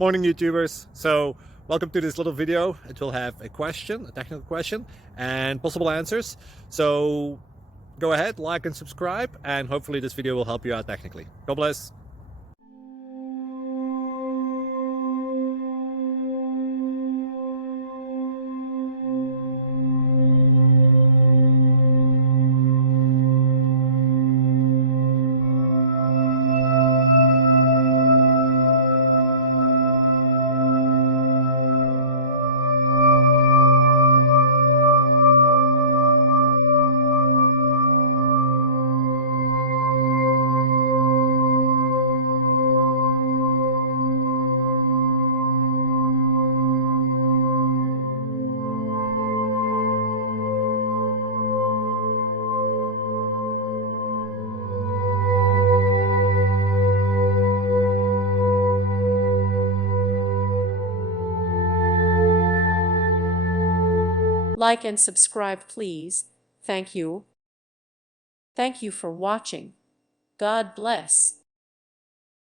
Morning, YouTubers. So welcome to this little video. It will have a question, a technical question, and possible answers. So go ahead, like and subscribe, and hopefully this video will help you out technically. God bless. Like and subscribe, please. Thank you. Thank you for watching. God bless.